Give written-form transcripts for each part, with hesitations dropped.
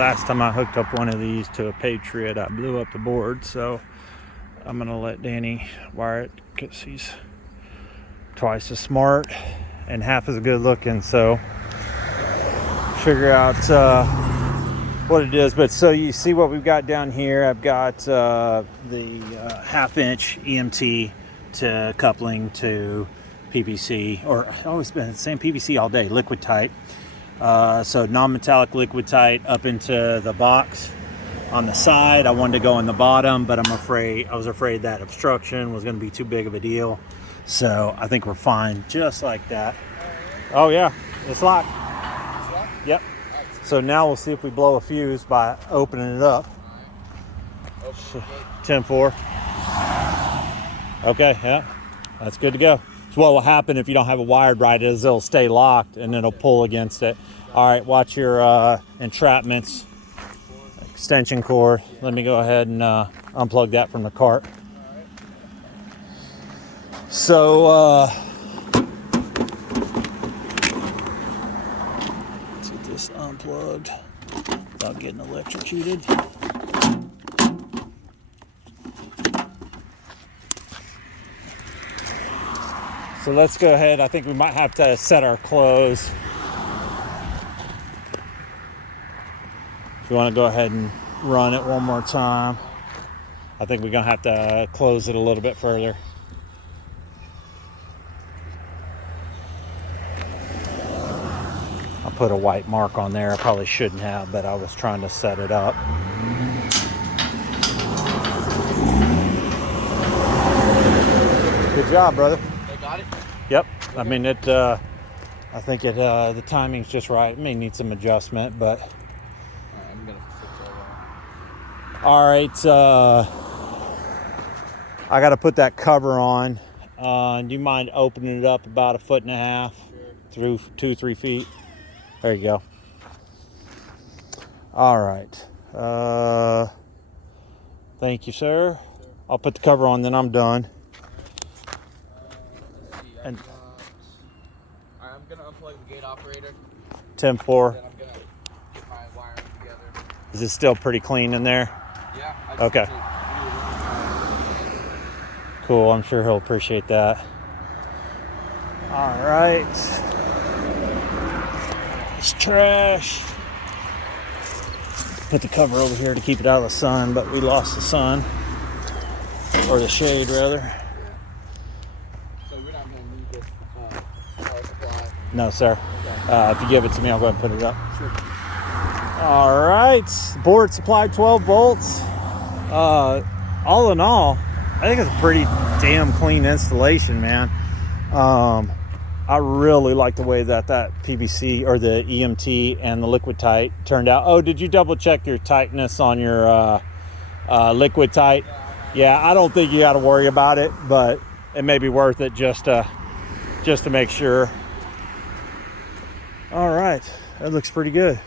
last time I hooked up one of these to a Patriot, I blew up the board, so I'm gonna let Danny wire it because he's twice as smart and half as good looking, so figure out what it is. But so you see what we've got down here. I've got the half-inch EMT to coupling to PVC, or I've always been the same PVC all day, liquid tight. So non-metallic liquid tight up into the box on the side. I wanted to go in the bottom, but I was afraid that obstruction was going to be too big of a deal. So I think we're fine just like that. Oh yeah, it's locked. Yep. So now we'll see if we blow a fuse by opening it up. 10-4. Okay, yeah, that's good to go. So what will happen if you don't have it wired right is it'll stay locked and it'll pull against it. All right, watch your entrapments, extension cord. Let me go ahead and unplug that from the cart. So let's get this unplugged without getting electrocuted. So let's go ahead. I think we might have to set our close. If you want to go ahead and run it one more time, I think we're going to have to close it a little bit further. I put a white mark on there. I probably shouldn't have, but I was trying to set it up. Good job, brother. Got it? Yep. I mean, I think the timing's just right. It may need some adjustment, but. Alright, I'm gonna fix all right. I got to put that cover on. Do you mind opening it up about 1.5 feet through 2-3 feet? There you go. All right. Thank you, sir. I'll put the cover on, then I'm done. And alright, I'm gonna unplug the gate operator. 10-4. Then I'm gonna get my wiring together. Is it still pretty clean in there? Yeah. Okay. Cool. I'm sure he'll appreciate that. All right. It's trash. Put the cover over here to keep it out of the sun, but we lost the sun, or the shade rather. So we're not gonna need this power supply? No, sir. Okay. If you give it to me, I'll go ahead and put it up. Sure. All right. Board supplied 12 volts. All in all, I think it's a pretty damn clean installation, man. I really like the way that PVC or the EMT and the liquid tight turned out. Oh, did you double check your tightness on your liquid tight? Yeah, I don't think you got to worry about it, but it may be worth it just to make sure. All right, that looks pretty good.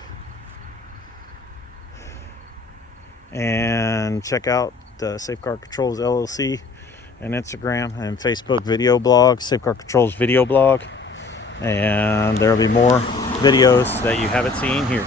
And check out Safeguard Controls LLC and Instagram and Facebook video blog, Safeguard Controls video blog, and there'll be more videos that you haven't seen here.